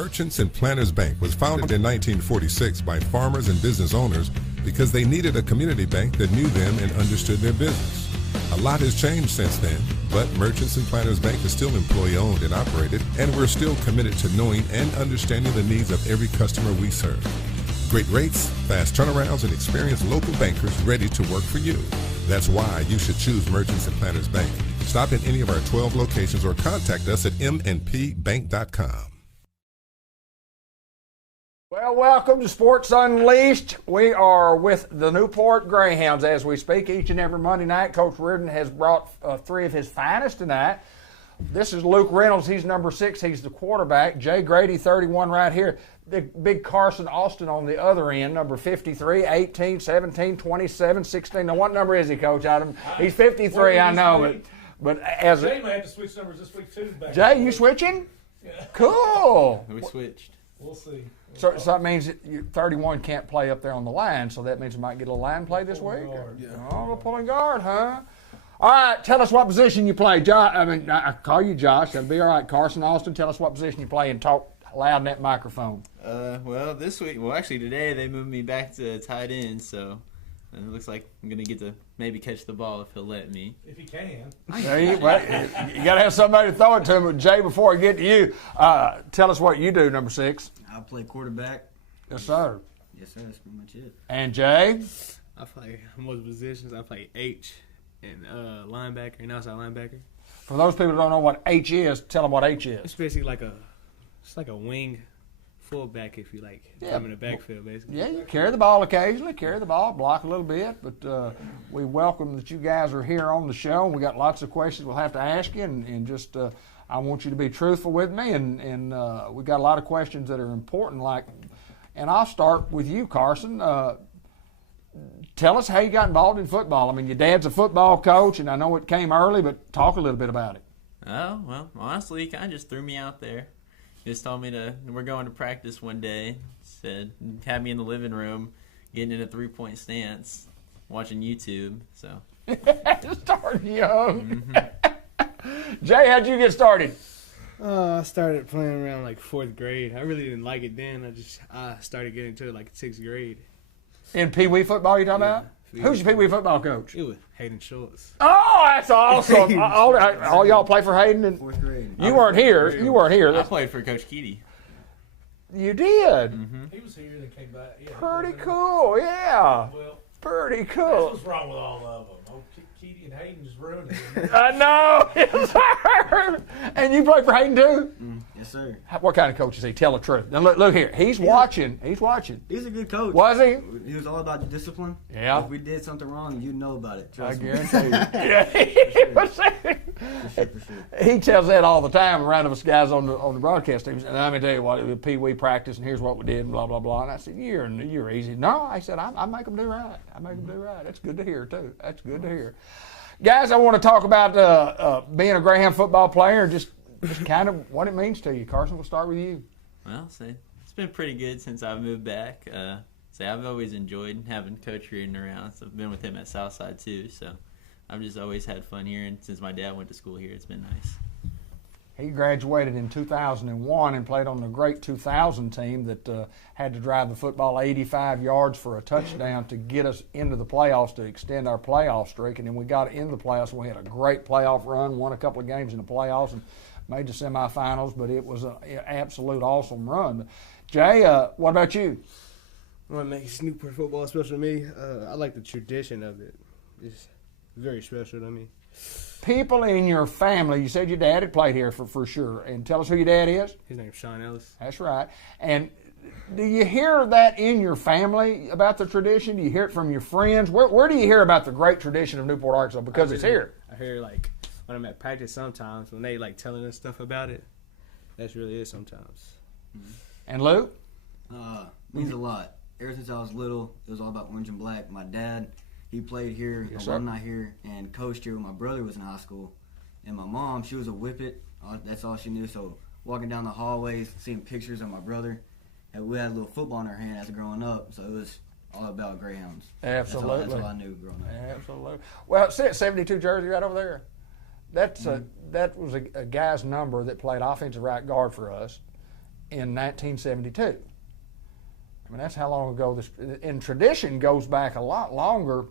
Merchants and Planters Bank was founded in 1946 by farmers and business owners because they needed a community bank that knew them and understood their business. A lot has changed since then, but Merchants and Planters Bank is still employee-owned and operated, and we're still committed to knowing and understanding the needs of every customer we serve. Great rates, fast turnarounds, and experienced local bankers ready to work for you. That's why you should choose Merchants and Planters Bank. Stop in any of our 12 locations or contact us at mnpbank.com. Well, welcome to Sports Unleashed. We are with the Newport Greyhounds as we speak each and every Monday night. Coach Reardon has brought three of his finest tonight. This is Luke Reynolds. He's number 6. He's the quarterback. Jay Grady, 31 right here. Big Carson Austin on the other end, number 53, 18, 17, 27, 16. Now, what number is he, Coach? He's 53, I know. But as Jay may have to switch numbers this week, too. Jay, you switching? Yeah. Cool. We switched. We'll see. So that means that 31 can't play up there on the line, so that means you might get a line play this week? Guard. Oh, a pulling guard, huh? All right, tell us what position you play. I call you Josh. That'll be all right. Carson Austin, tell us what position you play and talk loud in that microphone. Well, this week, actually today, they moved me back to tight end, so it looks like I'm going to get to maybe catch the ball if he'll let me. If he can. You got to have somebody to throw it to him. Jay, before I get to you, tell us what you do, number 6. I play quarterback. Yes, sir. Yes, sir. That's pretty much it. And Jay? I play most positions. I play H and linebacker and outside linebacker. For those people who don't know what H is, tell them what H is. It's basically like a wing fullback, if you like. Yeah. I'm in the backfield, basically. Yeah, you carry the ball occasionally, block a little bit, but we welcome that you guys are here on the show. We got lots of questions we'll have to ask you, and just I want you to be truthful with me, and we got a lot of questions that are important, and I'll start with you, Carson. Tell us how you got involved in football. I mean, your dad's a football coach, and I know it came early, but talk a little bit about it. Oh, well, honestly, he kind of just threw me out there. Just told me we're going to practice one day, had me in the living room, getting in a 3-point stance, watching YouTube, so. Started young. Mm-hmm. Jay, how'd you get started? I started playing around like 4th grade. I really didn't like it then. I started getting into it like 6th grade. In Pee Wee football you talking about? Who's your Pee Wee football coach? It was Hayden Schultz. Oh, that's awesome. all y'all play for Hayden? 4th grade. You weren't here. I played for Coach Keedy. You did? Mm-hmm. He was here and came back. Yeah, pretty cool, yeah. Well, pretty that's cool. what's wrong with all of them. Oh, Keedy and Hayden just ruined it. I know. Yes, sir. And you play for Hayden too? Yes, sir. What kind of coach is he? Tell the truth. Now look here. He's watching. He's a good coach. Was he? He was all about discipline. Yeah. If we did something wrong, you'd know about it. Trust me. I guarantee you. Yeah. For sure. He tells that all the time around us guys on the broadcast teams. And I'm going to tell you what, it was Pee Wee practice, and here's what we did, and blah, blah, blah. And I said, you're easy. No, I said, I make them do right. That's good to hear, too. That's good to hear. Guys, I want to talk about being a Greyhound football player, just kind of what it means to you. Carson, we'll start with you. Well, it's been pretty good since I've moved back. I've always enjoyed having Coach Reardon around. So I've been with him at Southside, too. So I've just always had fun here, and since my dad went to school here, it's been nice. He graduated in 2001 and played on the great 2000 team that had to drive the football 85 yards for a touchdown to get us into the playoffs to extend our playoff streak. And then we got into the playoffs, and we had a great playoff run, won a couple of games in the playoffs, and made the semifinals. But it was an absolute awesome run. Jay, what about you? What makes Newport football special to me? I like the tradition of it. It's very special to me. People in your family, you said your dad had played here for sure. And tell us who your dad is. His name's Sean Ellis. That's right. And do you hear that in your family about the tradition? Do you hear it from your friends? Where do you hear about the great tradition of Newport, Arkansas? Because it's here. I hear when I'm at practice sometimes, when they telling us stuff about it. That's really it sometimes. And Luke? Means a lot. Ever since I was little, it was all about orange and black. My dad, he played here, yes, alumni here, and coached here when my brother was in high school. And my mom, she was a whippet. That's all she knew. So walking down the hallways, seeing pictures of my brother, and we had a little football in our hand as growing up. So it was all about Greyhounds. Absolutely. That's all I knew growing up. Absolutely. Well, see that 72 jersey right over there? That was a guy's number that played offensive right guard for us. in 1972. I mean, that's how long ago this. And tradition goes back a lot longer.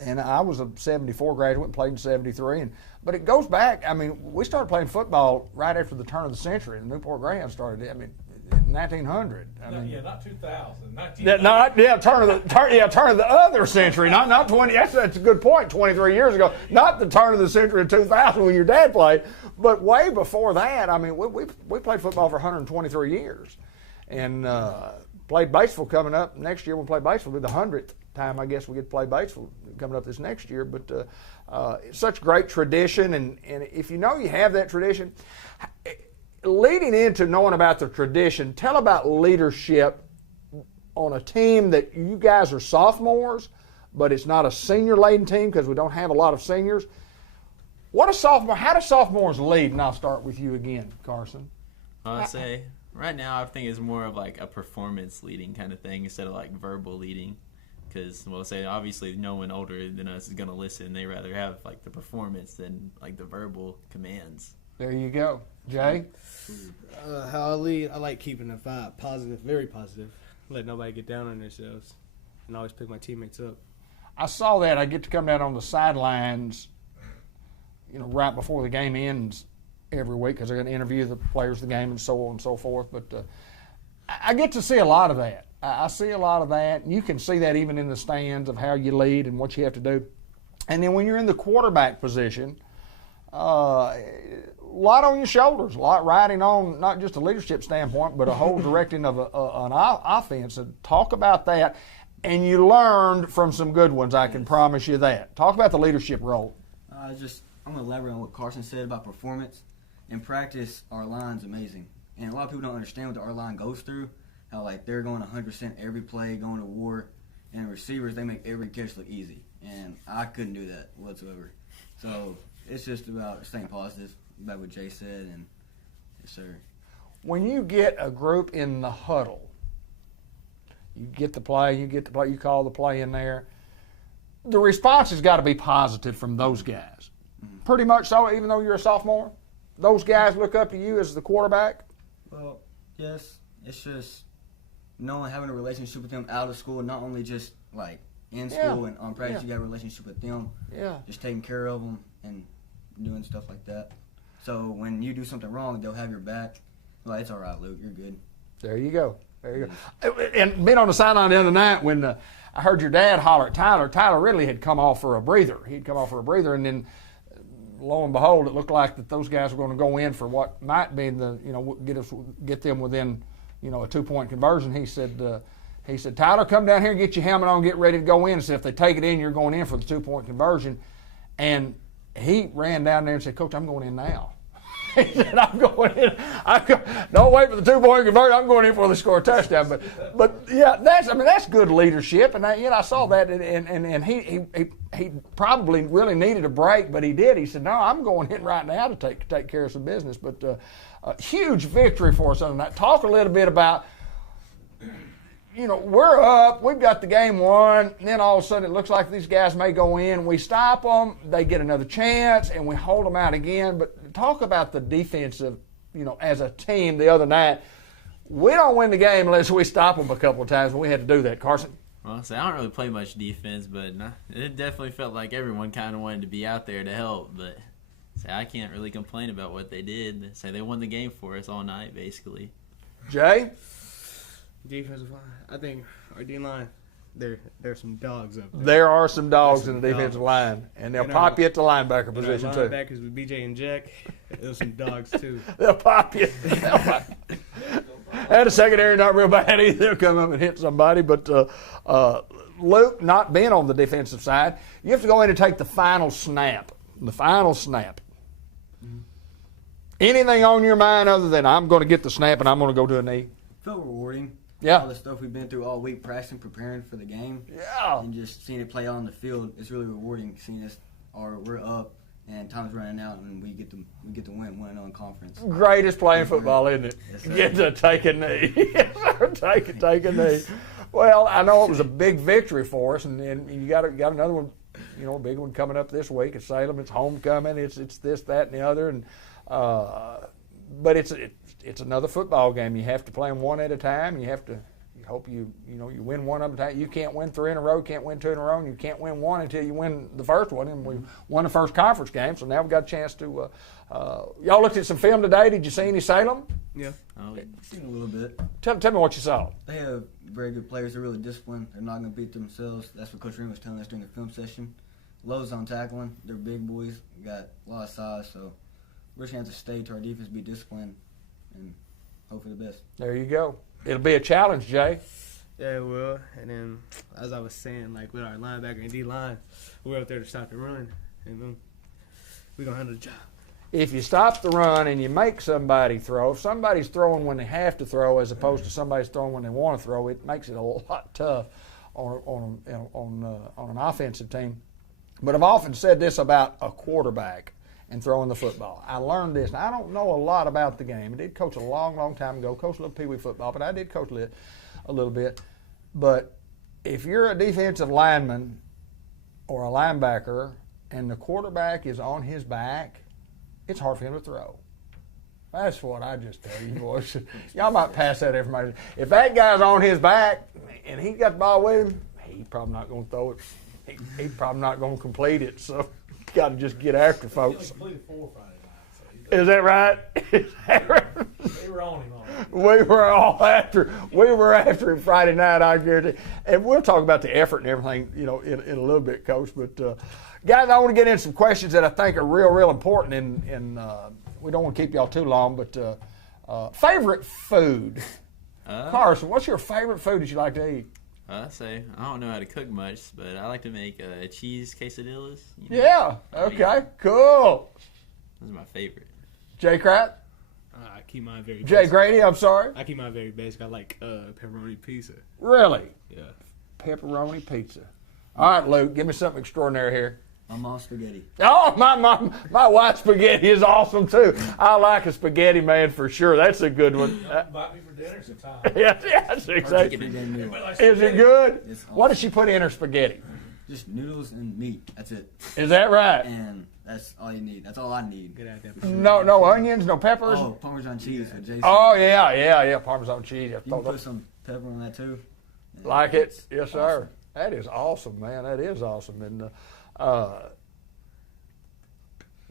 And I was a 74 graduate and played in 73. But it goes back, I mean, we started playing football right after the turn of the century. The Newport Greyhounds started, 1900. Not 2000. Turn of the other century, not 20. That's a good point. 23 years ago, not the turn of the century of 2000 when your dad played, but way before that. I mean, we played football for 123 years, and played Batesville coming up next year. We'll play Batesville. It'll be the 100th time, I guess, we get to play Batesville coming up this next year. But such great tradition, and if you know you have that tradition. Leading into knowing about the tradition, tell about leadership on a team that you guys are sophomores, but it's not a senior-laden team because we don't have a lot of seniors. How do sophomores lead? And I'll start with you again, Carson. I'd say right now I think it's more of like a performance leading kind of thing instead of like verbal leading. Because, obviously no one older than us is going to listen. They rather have like the performance than like the verbal commands. There you go. Jay? How I lead, I like keeping the vibe positive, very positive. Let nobody get down on themselves, and always pick my teammates up. I saw that. I get to come down on the sidelines, right before the game ends every week because they're going to interview the players of the game and so on and so forth. But I get to see a lot of that. I see a lot of that. And you can see that even in the stands of how you lead and what you have to do. And then when you're in the quarterback position, a lot on your shoulders, a lot riding on not just a leadership standpoint, but a whole directing of an offense. And talk about that. And you learned from some good ones, I can promise you that. Talk about the leadership role. I'm going to elaborate on what Carson said about performance. In practice, our line's amazing. And a lot of people don't understand what our line goes through, how like they're going 100% every play, going to war. And receivers, they make every catch look easy. And I couldn't do that whatsoever. So it's just about staying positive, about what Jay said, and yes, sir. When you get a group in the huddle, you get the play, you call the play in there, the response has got to be positive from those guys. Mm-hmm. Pretty much so, even though you're a sophomore? Those guys look up to you as the quarterback? Well, yes. It's just knowing, having a relationship with them out of school, not only just like in school and on practice, you got a relationship with them. Yeah. Just taking care of them and doing stuff like that. So when you do something wrong, they'll have your back. Well, it's all right, Luke. You're good. There you go. And being on the sideline the other night when I heard your dad holler at Tyler. Tyler Ridley had come off for a breather. And then lo and behold, it looked like that those guys were going to go in for what might be get them within, a 2-point conversion. He said, Tyler, come down here and get your helmet on, get ready to go in. And said, if they take it in, you're going in for the 2-point conversion. And he ran down there and said, Coach, I'm going in now. He said, I'm going in. Don't wait for the 2-point conversion. I'm going in for the score touchdown. But yeah, that's good leadership. And I saw that. And he probably really needed a break, but he did. He said, no, I'm going in right now to take care of some business. But a huge victory for us on that. Talk a little bit about, we're up. We've got the game won. And then all of a sudden it looks like these guys may go in. We stop them. They get another chance, and we hold them out again. But talk about the defensive, as a team the other night. We don't win the game unless we stop them a couple of times, and we had to do that. Carson? Well, I don't really play much defense, but it definitely felt like everyone kind of wanted to be out there to help. But I can't really complain about what they did. They won the game for us all night, basically. Jay? Defensive line. I think our D-line, there's some dogs up there. There are some dogs in the defensive line, and they'll pop you at the linebacker position too. Linebackers with BJ and Jack, there's some dogs too. They'll pop you. And a secondary not real bad either. They'll come up and hit somebody. But Luke, not being on the defensive side, you have to go in and take the final snap. Mm-hmm. Anything on your mind other than I'm going to get the snap and I'm going to go to a knee? Felt rewarding. Yeah. All the stuff we've been through all week, practicing, preparing for the game. Yeah. And just seeing it play out on the field, it's really rewarding. Seeing us, we're up and time's running out, and we get to win on conference. Greatest play in football, isn't it? Yes, get to take a knee. Yes, sir. Take a knee. Well, I know it was a big victory for us, and you got another one, a big one coming up this week at Salem. It's homecoming. It's this, that, and the other, and but it's it's another football game. You have to play them one at a time. You have to hope you win one of them. You can't win 3 in a row, can't win 2 in a row, and you can't win one until you win the first one. And we won the first conference game, so now we've got a chance to. Y'all looked at some film today. Did you see any Salem? Yeah. Oh, I've seen a little bit. Tell me what you saw. They have very good players. They're really disciplined. They're not going to beat themselves. That's what Coach Reed was telling us during the film session. Lowe's on tackling. They're big boys. Got a lot of size, so we're just going to have to stay to our defense, be disciplined, and hope for the best. There you go. It'll be a challenge, Jay. Yeah, it will. And then, as I was saying, like with our linebacker and D-line, we're up there to stop the run, and then we're going to handle the job. If you stop the run and you make somebody throw, if somebody's throwing when they have to throw as opposed to somebody's throwing when they want to throw, it makes it a lot tough on an offensive team. But I've often said this about a quarterback and throwing the football. I learned this. Now, I don't know a lot about the game. I did coach a long, long time ago. Coached a little Pee Wee football, but I did coach a little bit. But if you're a defensive lineman or a linebacker and the quarterback is on his back, it's hard for him to throw. That's what I just tell you, boys. Y'all might pass that information. If that guy's on his back and he got the ball with him, he's probably not going to throw it. He's probably not going to complete it. So you got to just get after folks. He completed 4 Friday night. So Is that right? Is that right? they were on him on it. We were after him Friday night, I guarantee. And we'll talk about the effort and everything, in a little bit, Coach. But guys, I want to get into some questions that I think are real important. And we don't want to keep y'all too long. But favorite food, Carson? What's your favorite food that you like to eat? I don't know how to cook much, but I like to make cheese quesadillas. Yeah. Okay. Cool. Those are my favorite. Jay Kratt? I keep mine very Jay basic. Grady, I'm sorry. I keep mine very basic. I like pepperoni pizza. Really? Yeah. Pepperoni pizza. All right, Luke, give me something extraordinary here. My mom's spaghetti. Oh, my wife's spaghetti is awesome too. I like a spaghetti man for sure. That's a good one. Y'all invite me for dinner sometime. Yeah, that's exactly. Everybody likes Is it spaghetti. good? It's awesome. What does she put in her spaghetti? Just noodles and meat. That's it. Is that right? And that's all you need. That's all I need. Get out there. No onions, no peppers. Oh, Parmesan cheese with Jason. Oh yeah, Parmesan cheese. You can put some pepper on that too. And Like it? it's Yes, sir. awesome. That is awesome, man. That is awesome. And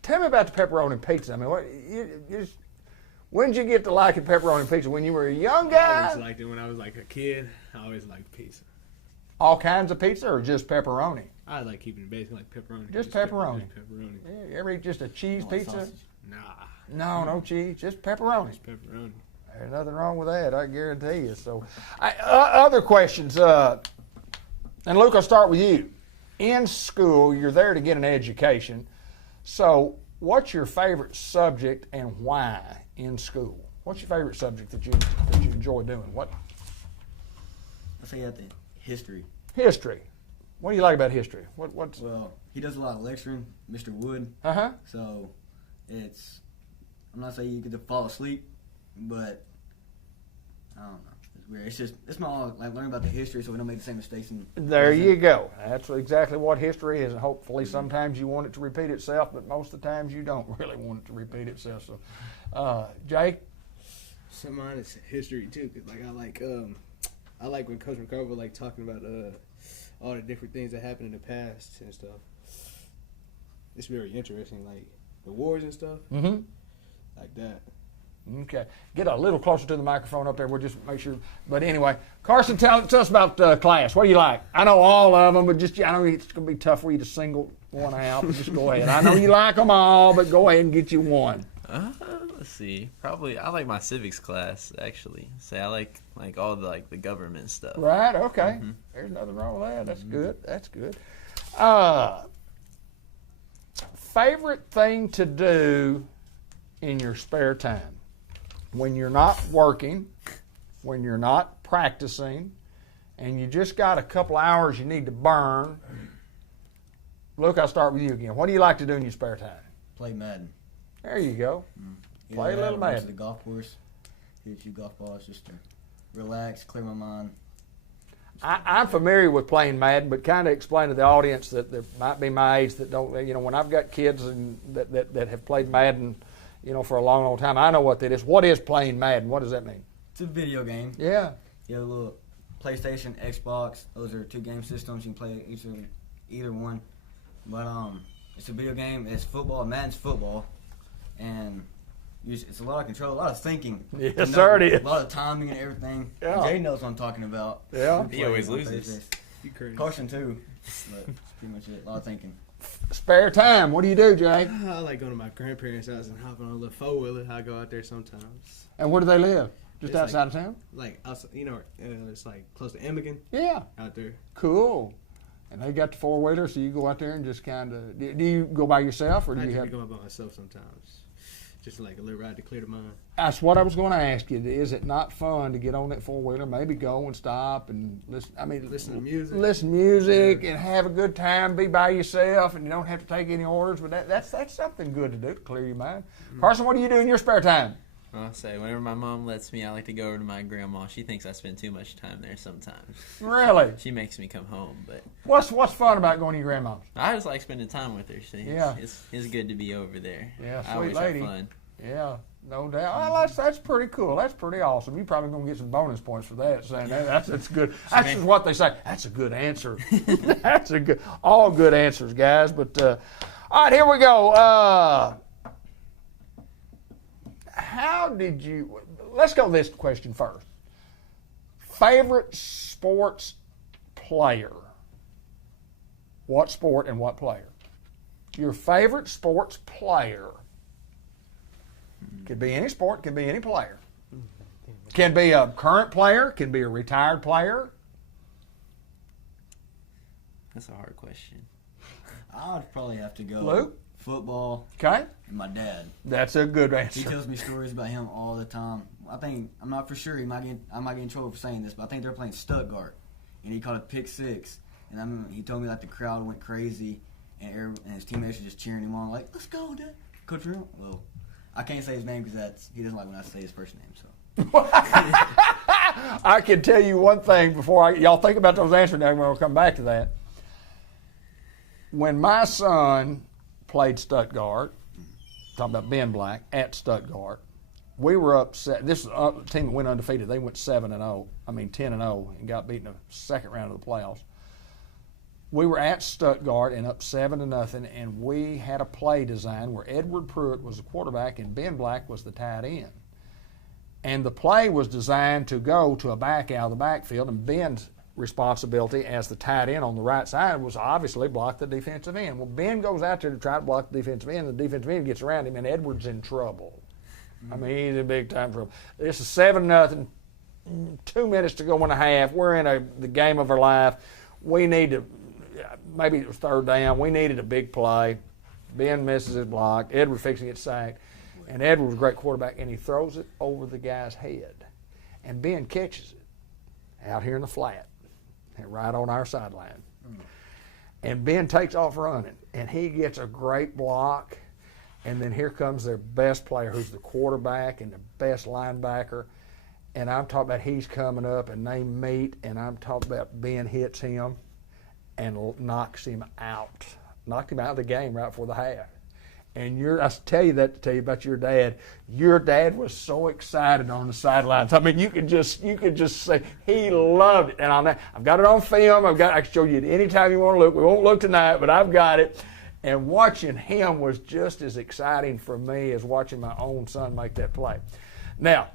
tell me about the pepperoni pizza. I mean, when did you get to liking pepperoni pizza? When you were a young I guy? always liked it when I was like a kid. I always liked pizza. All kinds of pizza or just pepperoni? I like keeping it basic, like pepperoni. Just pepperoni. Just pepperoni. Yeah, you ever eat just a cheese I like pizza? sausage. Nah, No cheese, just pepperoni. just pepperoni. There's nothing wrong with that, I guarantee you. So, other questions, and Luke, I'll start with you. In school, you're there to get an education. So, what's your favorite subject and why in school? What's your favorite subject that you enjoy doing? What? I'll say at the history. History. What do you like about history? What's? Well, he does a lot of lecturing, Mr. Wood. Uh-huh. So I'm not saying you get to fall asleep, but I don't know. It's weird. It's more like learning about the history so we don't make the same mistakes. There you go. That's exactly what history is, and hopefully sometimes you want it to repeat itself, but most of the times you don't really want it to repeat itself. So, Jake? So mine is history too, 'cause like I like when Coach McCarver like talking about all the different things that happened in the past and stuff. It's very interesting, like the wars and stuff, Mm-hmm. like that. Okay. Get a little closer to the microphone up there. We'll just make sure. But anyway, Carson, tell us about class. What do you like? I know all of them, but I know it's going to be tough for you to single one out. But just go ahead. I know you like them all, but go ahead and get you one. Let's see. Probably I like my civics class actually. I like all the government stuff. Right? Okay. Mm-hmm. There's nothing wrong with that. That's good. That's good. Favorite thing to do in your spare time when you're not working, when you're not practicing, and you just got a couple hours you need to burn. Luke, I'll start with you again. What do you like to do in your spare time? Play Madden. There you go. Either Play a that little or go to Madden. the golf course, hit a few golf balls just to relax, clear my mind. I'm familiar with playing Madden, but kind of explain to the audience that there might be my age that don't. When I've got kids and that have played Madden, for a long, long time. I know what that is. What is playing Madden? What does that mean? It's a video game. Yeah. You have a little PlayStation, Xbox. Those are 2 game systems. You can play either one. But it's a video game. It's football. Madden's football, and it's a lot of control, a lot of thinking. Yes, sir, it is. A lot of timing and everything. Yeah. Jay knows what I'm talking about. Yeah. He always loses. You crazy. Caution too, but that's pretty much it. A lot of thinking. Spare time. What do you do, Jay? I like going to my grandparents' house and hopping on a little 4-wheeler. I go out there sometimes. And where do they live? Just It's outside of town? Like, outside, it's like close to Emmingen Yeah. out there. Cool. And they got the 4-wheeler, so you go out there and just kind of. Do you go by yourself, or do I you just have? be going by myself sometimes. Just like a little ride to clear the mind. That's what I was going to ask you. Is it not fun to get on that 4-wheeler, maybe go and stop and listen? Listen to music. Listen to music and have a good time. Be by yourself, and you don't have to take any orders. But that's something good to do to clear your mind. Carson, what do you do in your spare time? I'll say whenever my mom lets me, I like to go over to my grandma. She thinks I spend too much time there sometimes. Really? She makes me come home, but What's fun about going to your grandma's? I just like spending time with her. So Yeah. it's good to be over there. Yeah, I sweet always lady. have fun. Yeah, no doubt. Oh, that's pretty cool. That's pretty awesome. You're probably going to get some bonus points for that. Saying that's good. That's just what they say. That's a good answer. All good answers, guys. But all right, here we go. How did you? Let's go this question first. Favorite sports player? What sport and what player? Your favorite sports player. Could be any sport, could be any player. Can be a current player, can be a retired player. That's a hard question. I would probably have to go Luke? football Okay? and my dad. That's a good He answer. tells me stories about him all the time. I'm not for sure. I might get in trouble for saying this, but I think they're playing Stuttgart, and he caught a pick 6. And he told me like the crowd went crazy, and his teammates were just cheering him on, like, "Let's go, Dad." Coach Real. Well, I can't say his name because he doesn't like when I say his first name. So I can tell you one thing before y'all think about those answers. Now we'll come back to that. When my son played Stuttgart, talking about Ben Black at Stuttgart, we were upset. This is a team that went undefeated. They went 7-0. 10-0, and got beaten in the second round of the playoffs. We were at Stuttgart and up 7-0, and we had a play design where Edward Pruitt was the quarterback and Ben Black was the tight end. And the play was designed to go to a back out of the backfield, and Ben's responsibility as the tight end on the right side was obviously block the defensive end. Well, Ben goes out there to try to block the defensive end, and the defensive end gets around him, and Edward's in trouble. He's in big time trouble. This is 7-0, 2 minutes to go in a half. We're in the game of our life. We need to, maybe it was third down. We needed a big play. Ben misses his block. Edward fixing to get sacked. And Edward was a great quarterback, and he throws it over the guy's head. And Ben catches it out here in the flat, right on our sideline. And Ben takes off running, and he gets a great block. And then here comes their best player, who's the quarterback and the best linebacker. And I'm talking about he's coming up, and they meet, and I'm talking about Ben hits him and knocks him out. Knocked him out of the game right before the half. And I tell you that to tell you about your dad. Your dad was so excited on the sidelines. I mean, you could just say he loved it. And I've got it on film. I can show you it anytime you want to look. We won't look tonight, but I've got it. And watching him was just as exciting for me as watching my own son make that play. Now,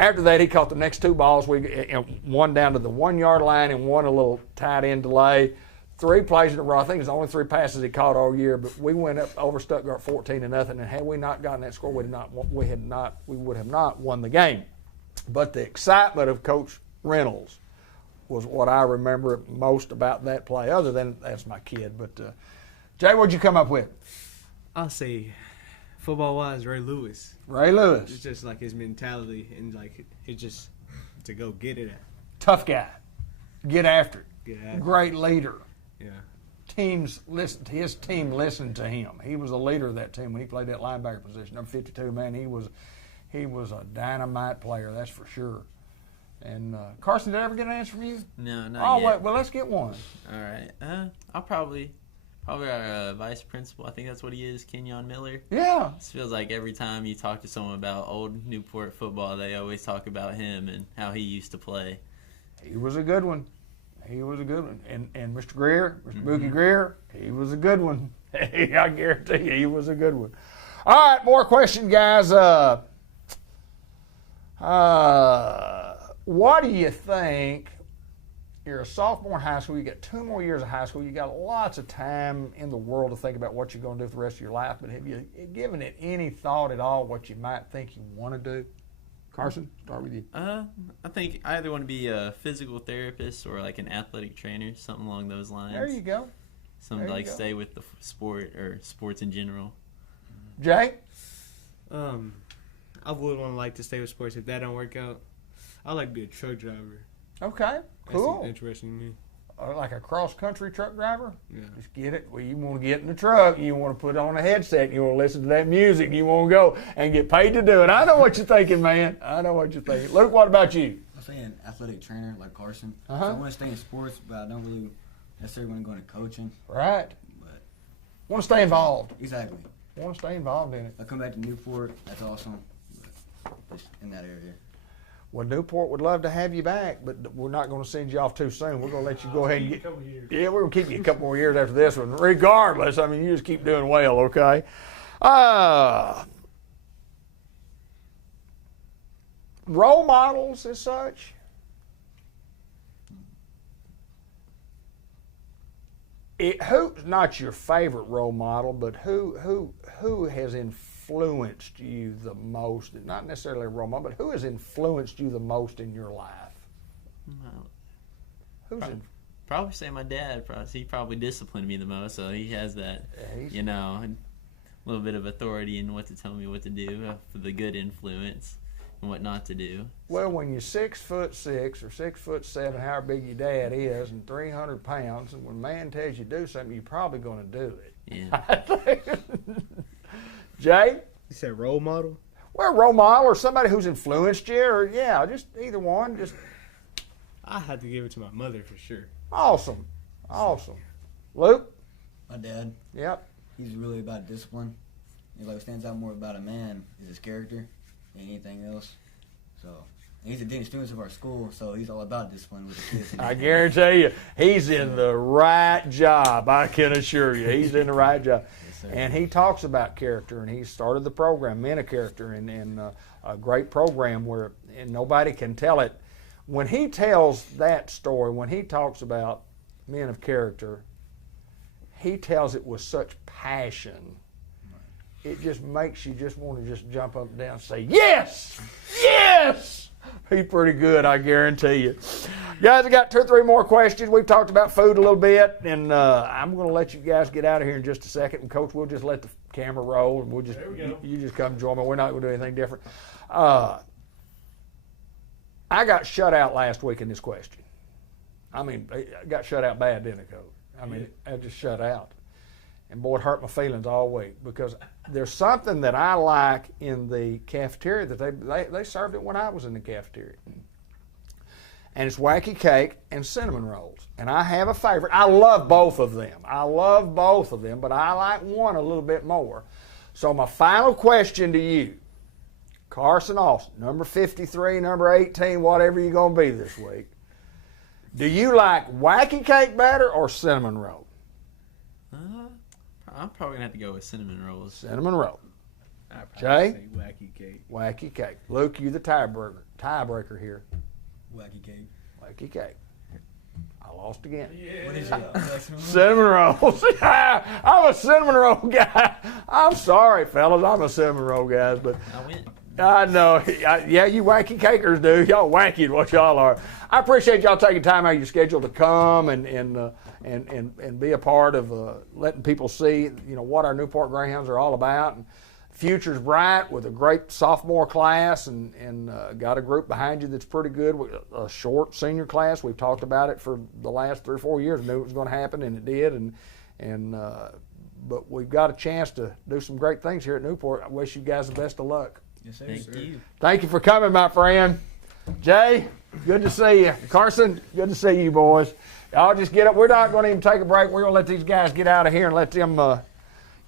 after that, he caught the next 2 balls. One down to the 1-yard line and one a little tight end delay. 3 plays in a row. I think it's the only 3 passes he caught all year. But we went up over Stuttgart 14-0, and had we not gotten that score, we would have not won the game. But the excitement of Coach Reynolds was what I remember most about that play. Other than that's my kid. But Jay, what'd you come up with? I'll say, football-wise, Ray Lewis. Ray Lewis, It's just like his mentality and like it's just to go get it at. tough guy, get after it, Get at it. great leader. Yeah. His team listened to him. He was the leader of that team when he played that linebacker position, number 52. Man, he was a dynamite player, that's for sure. And Carson, did I ever get an answer from you? No, not yet. Well, let's get one. All right. I'll probably Probably our vice principal. I think that's what he is, Kenyon Miller. Yeah. It feels like every time you talk to someone about old Newport football, they always talk about him and how he used to play. He was a good one. He was a good one. And Mr. Greer, Mr. Bookie Greer, he was a good one. I guarantee you, he was a good one. All right, more questions, guys. What do you think? You're a sophomore in high school. You got 2 more years of high school. You got lots of time in the world to think about what you're going to do for the rest of your life. But have you given it any thought at all what you might think you want to do? Carson, start with you. I think I either want to be a physical therapist or like an athletic trainer, something along those lines. There you go. Something like stay with the sport or sports in general. Jay? I would want to stay with sports if that don't work out. I'd like to be a truck driver. Okay, cool. That's interesting to me. Like a cross-country truck driver? Yeah. Just get it. Well, you want to get in the truck. You want to put on a headset. You want to listen to that music. You want to go and get paid to do it. I know what you're thinking, man. I know what you're thinking. Luke, what about you? I'm saying athletic trainer like Carson. Uh-huh. So I want to stay in sports, but I don't really necessarily want to go into coaching. Right. But Want to stay involved. exactly. Want to stay involved in it. I come back to Newport. That's awesome. But just in that area. Well, Newport would love to have you back, but we're not going to send you off too soon. We're going to let you go ahead and get. Couple years. Yeah, we're going to keep you a couple more years after this one. Regardless, I mean, you just keep doing well, okay? Role models as such. Who's not your favorite role model, but who has influenced you the most? Not necessarily a role model, but who has influenced you the most in your life? Who's in? Probably say my dad. He probably disciplined me the most, so he has that, a little bit of authority in what to tell me what to do for the good influence and what not to do. Well, when you're 6'6" or 6'7", however big your dad is, and 300 pounds, and when man tells you to do something, you're probably going to do it. Yeah. Jay? You said role model? Well, role model or somebody who's influenced you, or just either one. Just I had to give it to my mother for sure. awesome. Luke? My dad, Yep. he's really about discipline. What stands out more about a man is his character than anything else. So, and he's the dean of students of our school, so he's all about discipline with the kids. I guarantee you, he's in the right job. I can assure you, he's in the right job. Yes, sir. And he talks about character, and he started the program, Men of Character, and a great program where and nobody can tell it. When he tells that story, when he talks about Men of Character, he tells it with such passion. It just makes you just want to just jump up and down and say, yes, yes. He's pretty good, I guarantee you. Guys, I got 2 or 3 more questions. We've talked about food a little bit, and I'm going to let you guys get out of here in just a second. And Coach, we'll just let the camera roll, and we'll just you just come join me. We're not going to do anything different. I got shut out last week in this question. I mean, I got shut out bad, didn't it, Coach? I mean, I just shut out. And boy, it hurt my feelings all week because there's something that I like in the cafeteria that they served it when I was in the cafeteria. And it's wacky cake and cinnamon rolls. And I have a favorite. I love both of them. But I like one a little bit more. So my final question to you, Carson Austin, number 53, number 18, whatever you're going to be this week. Do you like wacky cake batter or cinnamon roll? I'm probably going to have to go with cinnamon rolls. Cinnamon roll. I'd Jay? probably say wacky cake. Wacky cake. Luke, you the tiebreaker here. Wacky cake. Wacky cake. I lost again. What is it? Cinnamon rolls. I'm a cinnamon roll guy. I'm sorry, fellas. I'm a cinnamon roll guy, but I win. I know. Yeah, you wacky cakers do. Y'all wacky what y'all are. I appreciate y'all taking time out of your schedule to come and be a part of letting people see, what our Newport Greyhounds are all about. And future's bright with a great sophomore class and got a group behind you that's pretty good. A short senior class. We've talked about it for the last 3 or 4 years. Knew it was going to happen, and it did. But we've got a chance to do some great things here at Newport. I wish you guys the best of luck. Yes, sir. Thank you. Thank you for coming, my friend. Jay, good to see you. Carson, good to see you boys. I'll just get up. We're not going to even take a break. We're going to let these guys get out of here and let them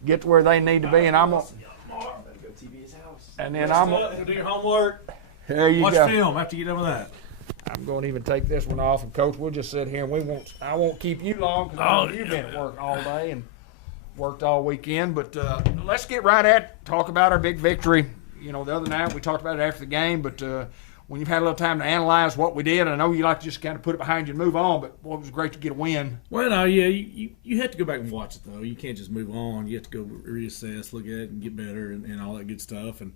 get to where they need to be. And I'm going to Go TV his house. and then I'm Go do your homework. there you Watch go. film after you get done with that. I'm going to even take this one off, and Coach, we'll just sit here and I won't keep you long because you've been at work all day and worked all weekend. But let's get right at talk about our big victory. You know, the other night we talked about it after the game, but when you've had a little time to analyze what we did, I know you like to just kind of put it behind you and move on, but boy, it was great to get a win. Well, no, yeah, you have to go back and watch it though. You can't just move on. You have to go reassess, look at it, and get better, and all that good stuff. And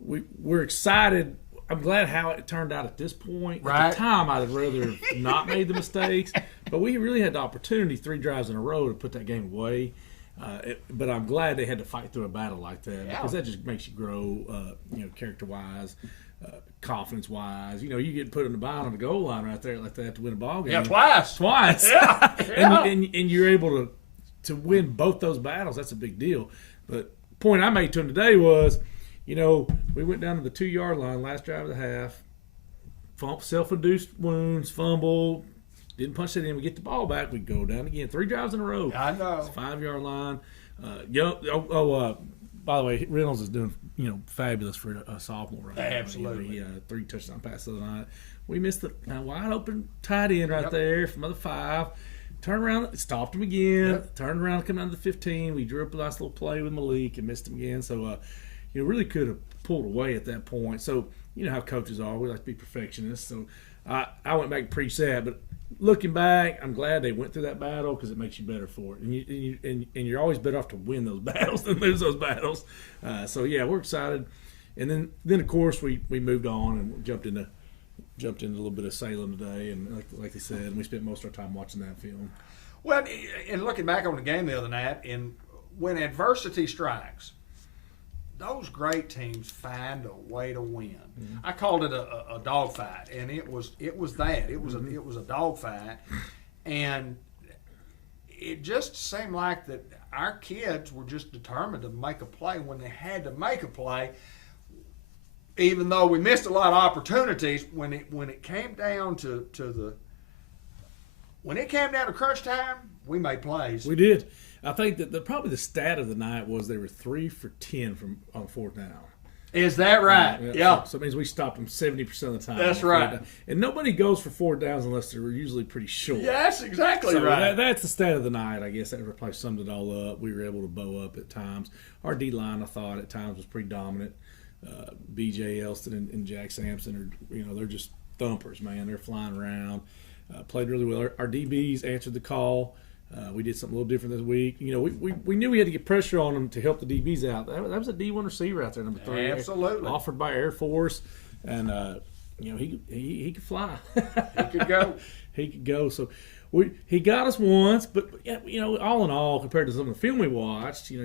we're excited. I'm glad how it turned out at this point. Right. At the time, I'd rather have not made the mistakes, but we really had the opportunity 3 drives in a row to put that game away. But I'm glad they had to fight through a battle like that because that just makes you grow, character-wise. Confidence-wise, you get put on the bottom of the goal line right there like that to win a ball game. Yeah, twice. Yeah. Yeah. and you're able to win both those battles. That's a big deal. But the point I made to him today was, we went down to the 2-yard line last drive of the half, self-induced wounds, fumble, didn't punch it in. We get the ball back. We go down again. 3 drives in a row. I know. It's a 5-yard line. By the way, Reynolds is doing fabulous for a sophomore right now. Absolutely. He had 3 touchdown passes the other night. We missed the wide open tight end right there from the 5. Turned around, stopped him again. Yep. Turned around, come down to the 15. We drew up a nice little play with Malik and missed him again. So, really could have pulled away at that point. So, you know how coaches are. We like to be perfectionists. So, I went back and preached that. But looking back, I'm glad they went through that battle because it makes you better for it. And you're always better off to win those battles than lose those battles. So, yeah, we're excited. And then of course, we moved on and jumped into a little bit of Salem today. And like they said, we spent most of our time watching that film. Well, and looking back on the game the other night, and when adversity strikes, those great teams find a way to win. Mm-hmm. I called it a dogfight, and it was that. It was a dogfight, and it just seemed like that our kids were just determined to make a play when they had to make a play. Even though we missed a lot of opportunities, when it came down to crunch time, we made plays. We did. I think that probably the stat of the night was they were 3 for 10 on 4th down. Is that right? Yeah. So it means we stopped them 70% of the time. That's right. And nobody goes for 4 downs unless they're usually pretty short. Yeah, that's exactly so right. That's the stat of the night. I guess that probably summed it all up. We were able to bow up at times. Our D-line, I thought, at times was pretty dominant. B.J. Elston and Jack Sampson are, they're just thumpers, man. They're flying around. Played really well. Our DBs answered the call. We did something a little different this week. We knew we had to get pressure on them to help the DBs out. That was a D1 receiver out there, number 3. Absolutely. Offered by Air Force. And, he could fly. He could go. He could go. So he got us once, but all in all, compared to some of the film we watched, he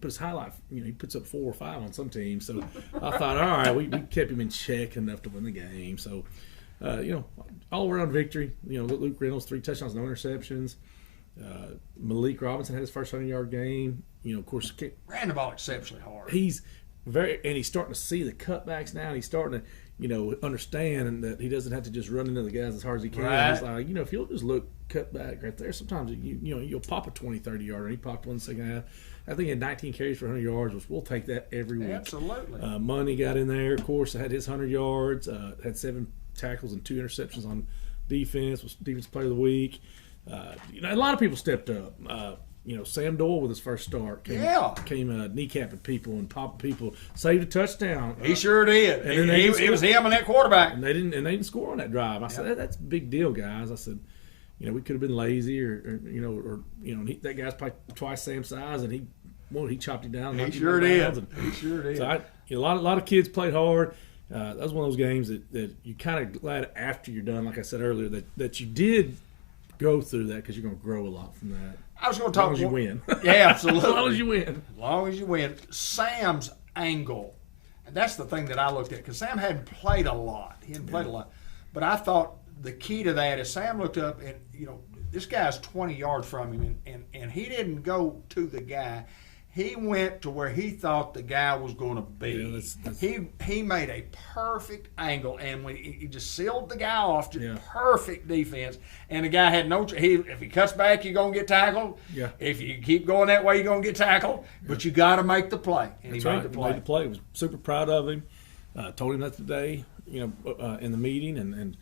puts he puts up 4 or 5 on some teams. So I thought, all right, we kept him in check enough to win the game. So, all around victory. Luke Reynolds 3 touchdowns, no interceptions. Malik Robinson had his first 100-yard game. Of course, ran the ball exceptionally hard. He's he's starting to see the cutbacks now. And he's starting to understand that he doesn't have to just run into the guys as hard as he can. Right. He's like, if you'll just look cut back right there, sometimes you'll pop a 20, 30-yarder. He popped one in the second half. I think he had 19 carries for 100 yards, which we'll take that every week. Absolutely. Money got in there, of course, had his 100 yards, had 7 tackles and 2 interceptions on defense, was defensive player of the week. A lot of people stepped up. Sam Doyle with his first start came kneecapping people and popping people, saved a touchdown. He sure did. And it was him and that quarterback. And they didn't score on that drive. I said that's a big deal, guys. I said, we could have been lazy or that guy's probably twice Sam's size and he chopped him down. He sure did. So a lot of kids played hard. That was one of those games that you kind of glad after you're done, like I said earlier, that you did go through that because you're going to grow a lot from that. I was going to talk. As long as you win. Yeah, absolutely. As long as you win. As long as you win. Sam's angle, and that's the thing that I looked at, because Sam hadn't played a lot. He hadn't played a lot. But I thought the key to that is Sam looked up and, this guy's 20 yards from him, and he didn't go to the guy. He went to where he thought the guy was going to be. Yeah, that's... He made a perfect angle, and when he just sealed the guy off, just Yeah. perfect defense. And the guy had no. If he cuts back, you're gonna get tackled. Yeah. If you keep going that way, you're gonna get tackled. But you got to make the play, and That's he right. made the play. He made the play. I was super proud of him. Told him that today, in the meeting, and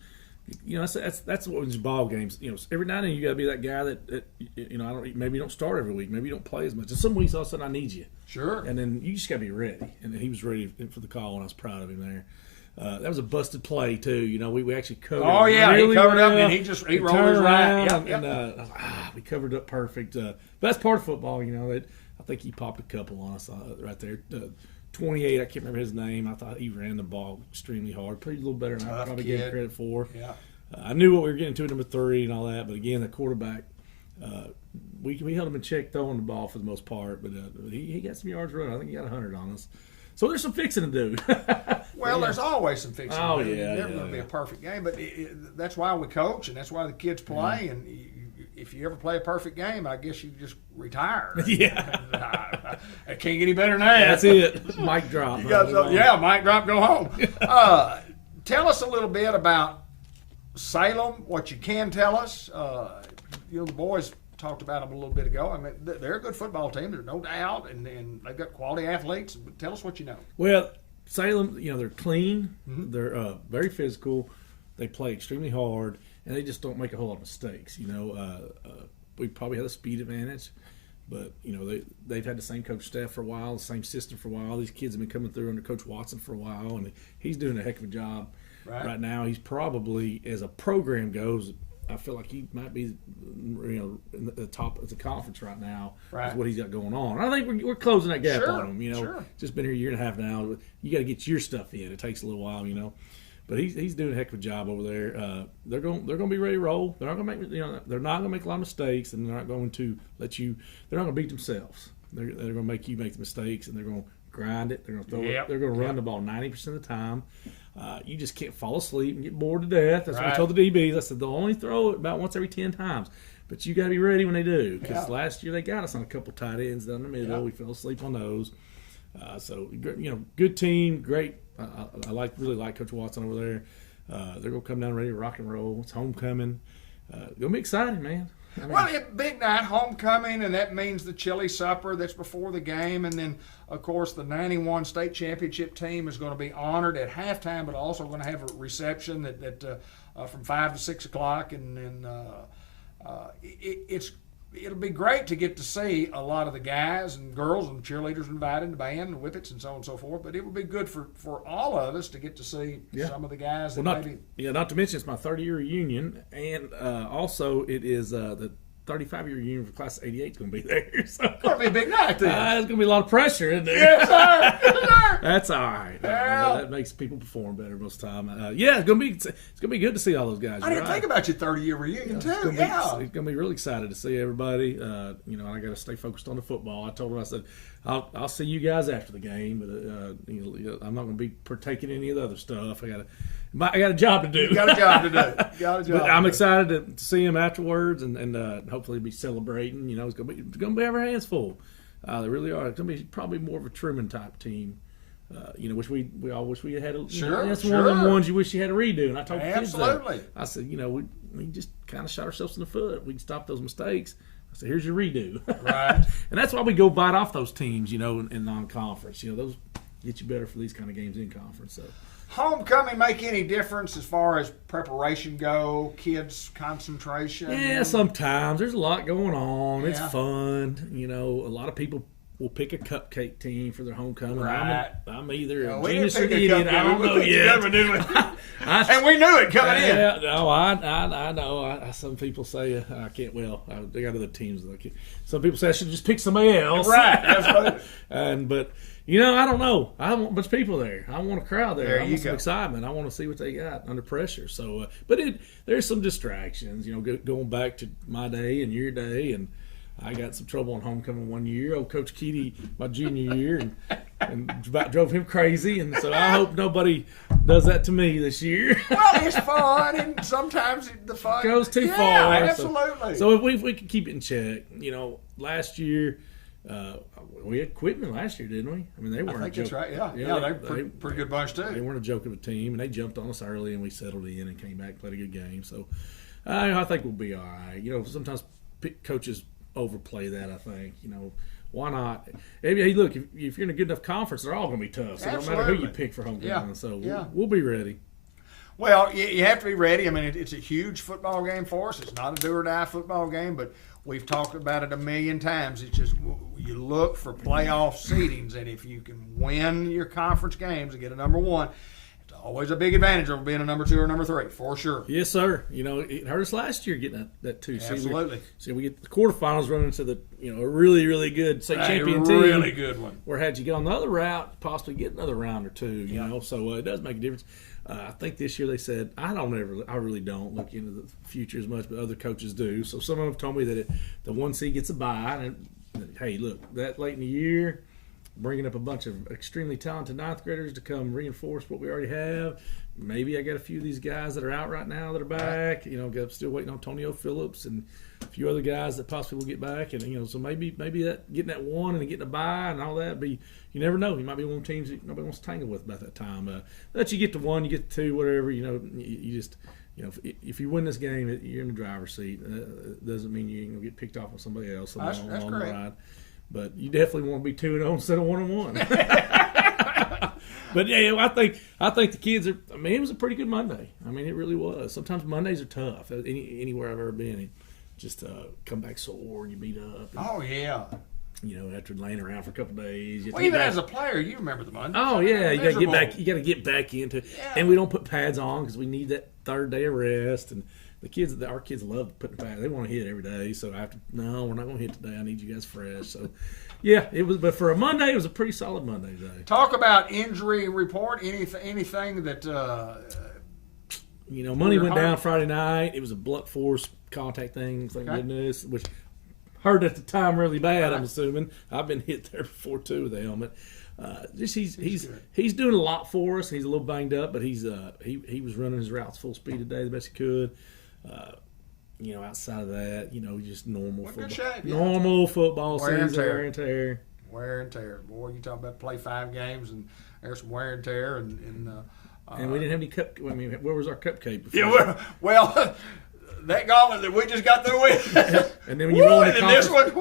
that's what wins ball games. Every now and then you got to be that guy that maybe you don't start every week, maybe you don't play as much. And some weeks all of a sudden I need you. Sure. And then you just got to be ready. And he was ready for the call, and I was proud of him there. That was a busted play too. We actually covered. Oh yeah, really he covered well. up and he rolled his right. Yep, And we covered up perfect. But that's part of football. I think he popped a couple on us right there. 28, I can't remember his name. I thought he ran the ball extremely hard. Played a little better than I probably gave him credit for. Yeah. I knew what we were getting to at number 3 and all that, but again, the quarterback, we held him in check throwing the ball for the most part, but he got some yards running. I think he got 100 on us. So there's some fixing to do. Well, there's always some fixing to do. Yeah, It's never going to be a perfect game, but that's why we coach, and that's why the kids play, and if you ever play a perfect game, I guess you just retire. Yeah. It can't get any better than that. That's it. Mic drop. Mic drop, go home. Tell us a little bit about Salem, what you can tell us. The boys talked about them a little bit ago. I mean, they're a good football team, there's no doubt, and they've got quality athletes. But tell us what you know. Well, Salem, they're clean. Mm-hmm. They're very physical. They play extremely hard, and they just don't make a whole lot of mistakes. We probably have a speed advantage, but they've had the same coach staff for a while, the same system for a while. These kids have been coming through under Coach Watson for a while, and he's doing a heck of a job right now. He's probably, as a program goes, I feel like he might be, in the top of the conference right now. Right. With what he's got going on. I think we're closing that gap Sure, on him. sure. Just been here a year and a half now. You got to get your stuff in. It takes a little while, But he's doing a heck of a job over there. They're going to be ready to roll. They're not going to make they're not going to make a lot of mistakes, and they're not going to let you. They're not going to beat themselves. They're going to make you make the mistakes, and they're going to grind it. They're going to throw it. They're going to run the ball 90% of the time. You just can't fall asleep and get bored to death. That's what I told the DBs. I said they'll only throw it about once every 10 times. But you got to be ready when they do, because last year they got us on a couple tight ends down the middle. We fell asleep on those. So good team, great. I really like Coach Watson over there. They're gonna come down ready to rock and roll. It's homecoming. Gonna be exciting, man. Well, it's big night, homecoming, and that means the chili supper that's before the game, and then of course the '91 state championship team is going to be honored at halftime, but also going to have a reception that from 5 to 6 o'clock, and then it'll be great to get to see a lot of the guys and girls and cheerleaders invited, the band and whippets and so on and so forth. But it will be good for all of us to get to see some of the guys. Not to mention it's my 30-year reunion, and also it is the 35-year reunion for class of '88 is going to be there. So It's going to be a big night then. There's going to be a lot of pressure in there. Yes, sir. Yes, sir. That's all right. Yeah. That makes people perform better most of the time. It's going to be good to see all those guys. I didn't think about your 30-year reunion too. It's going to be really excited to see everybody. And I got to stay focused on the football. I told her, I said, I'll see you guys after the game, but I'm not going to be partaking in any of the other stuff. I got a job to do. You got a job to do. But I'm excited to see him afterwards, and hopefully be celebrating. It's going to be our hands full. They really are. It's going to be probably more of a Truman type team. Which we all wish we had. That's one of them ones you wish you had a redo. And I told kids that. I said, we just kind of shot ourselves in the foot. We can stop those mistakes. I said, here's your redo. Right. And that's why we go bite off those teams, in non-conference. Those get you better for these kind of games in conference. So. Homecoming make any difference as far as preparation go, kids' concentration? Yeah, sometimes. There's a lot going on. Yeah. It's fun. A lot of people will pick a cupcake team for their homecoming. Right. I'm either a We genius or didn't an pick a idiot. I cupcake. don't We know picked yet. together, didn't we? And we knew it coming in. Yeah, no, I know. Some people say I can't. Well, they got other teams. Some people say I should just pick somebody else. Right. Absolutely. But I don't know. I want a bunch of people there. I want a crowd there. I want some go. excitement. I want to see what they got under pressure. So, there's some distractions. Going back to my day and your day, and I got some trouble on homecoming one year. Old Coach Keedy, my junior year, and about drove him crazy. And so I hope nobody does that to me this year. Well, it's fun, and sometimes the fun goes too far. Yeah, absolutely. So if we can keep it in check, last year, We had Quitman last year, didn't we? I mean, they weren't. I think that's right. Yeah, they're pretty good bunch too. They weren't a joke of a team, and they jumped on us early, and we settled in and came back and played a good game. So I think we'll be all right. Sometimes coaches overplay that. I think why not? Hey, look, if you're in a good enough conference, they're all going to be tough. So no matter who you pick for homecoming, we'll be ready. Well, you have to be ready. I mean, it's a huge football game for us. It's not a do-or-die football game, but we've talked about it a million times. It's just you look for playoff seedings, and if you can win your conference games and get a number one, it's always a big advantage over being a number 2 or number 3, for sure. Yes, sir. It hurt us last year getting that 2 seed. Absolutely. So we get the quarterfinals running into the a really, really good state champion team. A really good one. Where had you gone the other route, possibly get another round or two. So it does make a difference. I think this year they said I really don't look into the future as much, but other coaches do. So some of them have told me that the 1 seed gets a bye. And hey, look, that late in the year, bringing up a bunch of extremely talented 9th graders to come reinforce what we already have. Maybe I got a few of these guys that are out right now that are back. I'm still waiting on Antonio Phillips and a few other guys that possibly will get back. And so maybe that getting that 1 and getting a bye and all that be. You never know. You might be one of the teams that nobody wants to tangle with about that time. But you get to 1, you get to 2, whatever. You just if you win this game, you're in the driver's seat. It doesn't mean you're going to get picked off on somebody else along the ride. But you definitely want to be 2-0 instead of 1-1. But yeah, I think the kids are. I mean, it was a pretty good Monday. I mean, it really was. Sometimes Mondays are tough. Anywhere I've ever been, just come back sore and you beat up. Oh yeah. After laying around for a couple of days. Even as a player, you remember the Monday. Oh yeah, you got to get back. You got to get back into it. Yeah. And we don't put pads on because we need that 3rd day of rest. And our kids love putting pads. They want to hit every day. So no, we're not going to hit today. I need you guys fresh. So yeah, it was. But for a Monday, it was a pretty solid Monday day. Talk about injury report. Anything that money went down Friday night. It was a blunt force contact thing. Thank goodness, which hurt at the time really bad. I'm assuming I've been hit there before too with the helmet. He's doing a lot for us. He's a little banged up, but he was running his routes full speed today the best he could. Outside of that, just normal football. Good shape, yeah. Normal football season, wear and tear. Boy, you talk about play 5 games and there's some wear and tear and we didn't have any cup. I mean, where was our cupcake before? Yeah, well. That gauntlet that we just got through with, and then when you roll in this one,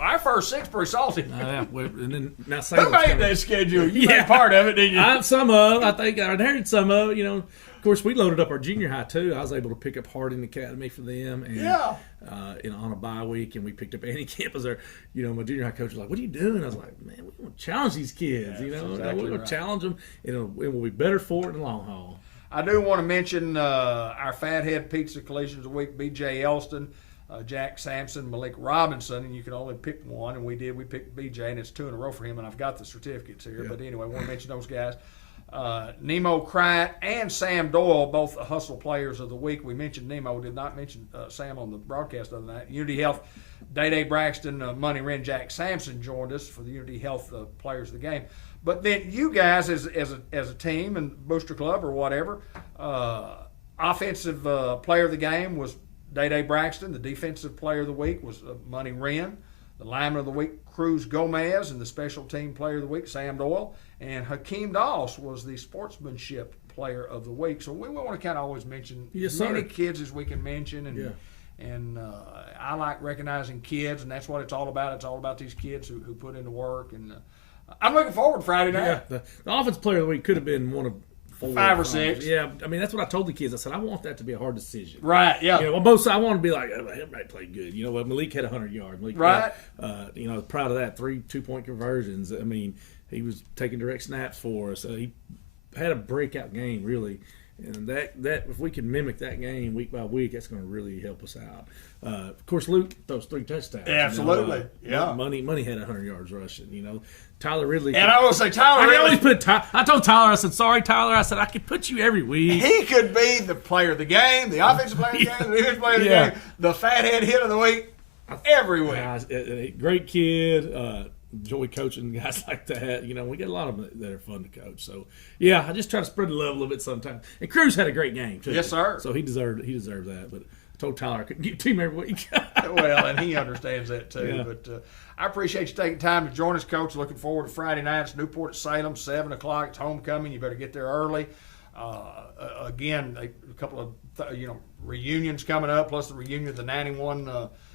our first 6 pretty salty. And then now who made that schedule? You made part of it, didn't you? I think I inherited some of. Of course, we loaded up our junior high too. I was able to pick up Harding Academy for them, and on a bye week, and we picked up Annie Camp as our. My junior high coach was like, "What are you doing?" I was like, "Man, we want to challenge these kids. Exactly we want to challenge them. It will be better for it in the long haul." I do want to mention our Fathead Pizza Collisions of the Week, B.J. Elston, Jack Sampson, Malik Robinson, and you can only pick one, and we picked B.J., and it's 2 in a row for him, and I've got the certificates here. Yeah. But anyway, I want to mention those guys. Nemo Krant and Sam Doyle, both the Hustle Players of the Week. We mentioned Nemo, did not mention Sam on the broadcast the other night. Unity Health, Day Braxton, Money Wren, Jack Sampson joined us for the Unity Health Players of the Game. But then you guys, as a team and Booster Club or whatever, offensive player of the game was Day Braxton. The defensive player of the week was Money Wren. The lineman of the week, Cruz Gomez, and the special team player of the week, Sam Doyle. And Hakeem Doss was the sportsmanship player of the week. So we want to kind of always mention as many kids as we can mention. And I like recognizing kids, and that's what it's all about. It's all about these kids who put in the work. And I'm looking forward to Friday night. Yeah, the offensive player of the week could have been one of 4 5 or 6. Yeah, I mean, that's what I told the kids. I said, I want that to be a hard decision. Right, yeah. On both sides, I want to be like, everybody played good. Malik had 100 yards. Malik right. Proud of that. 3 2-point conversions. I mean, he was taking direct snaps for us. He had a breakout game, really. And that if we can mimic that game week by week, that's going to really help us out. Of course, Luke throws 3 touchdowns. Absolutely, yeah. Money had 100 yards rushing. Tyler Ridley. And I will say Tyler Ridley. I told Tyler, I said, sorry, Tyler. I said, I could put you every week. He could be the player of the game, the offensive player of the game, the defensive player of the game, the fathead hit of the week, every week. Great kid. Enjoy coaching guys like that. We get a lot of them that are fun to coach. So, yeah, I just try to spread the love a little bit sometimes. And Cruz had a great game, too. Yes, sir. So he deserved that. But I told Tyler I couldn't get to him every week. Well, and he understands that, too. Yeah. But I appreciate you taking time to join us, Coach. Looking forward to Friday night. It's Newport at Salem, 7 o'clock. It's homecoming. You better get there early. Again, a couple of reunions coming up, plus the reunion of the 91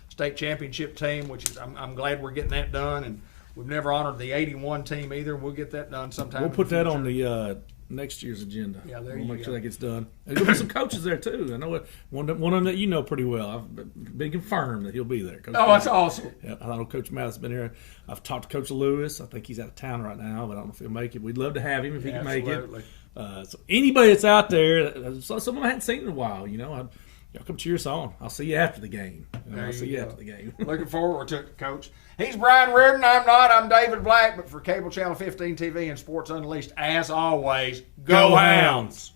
state championship team, which is I'm glad we're getting that done. And we've never honored the 81 team either. We'll get that done sometime. We'll put that on the next year's agenda. Yeah, there we'll you make go. sure that gets done. There's going to be some coaches there, too. I know one of them that you know pretty well. I've been confirmed that he'll be there. Coach that's awesome. Yeah, I know Coach Matt's been here. I've talked to Coach Lewis. I think he's out of town right now, but I don't know if he'll make it. We'd love to have him if he can make it. So anybody that's out there, someone I hadn't seen in a while, y'all come cheer us on. I'll see you after the game. I'll see you after the game. Looking forward to it, Coach. He's Brian Reardon. I'm not. I'm David Black. But for Cable Channel 15 TV and Sports Unleashed, as always, go Hounds!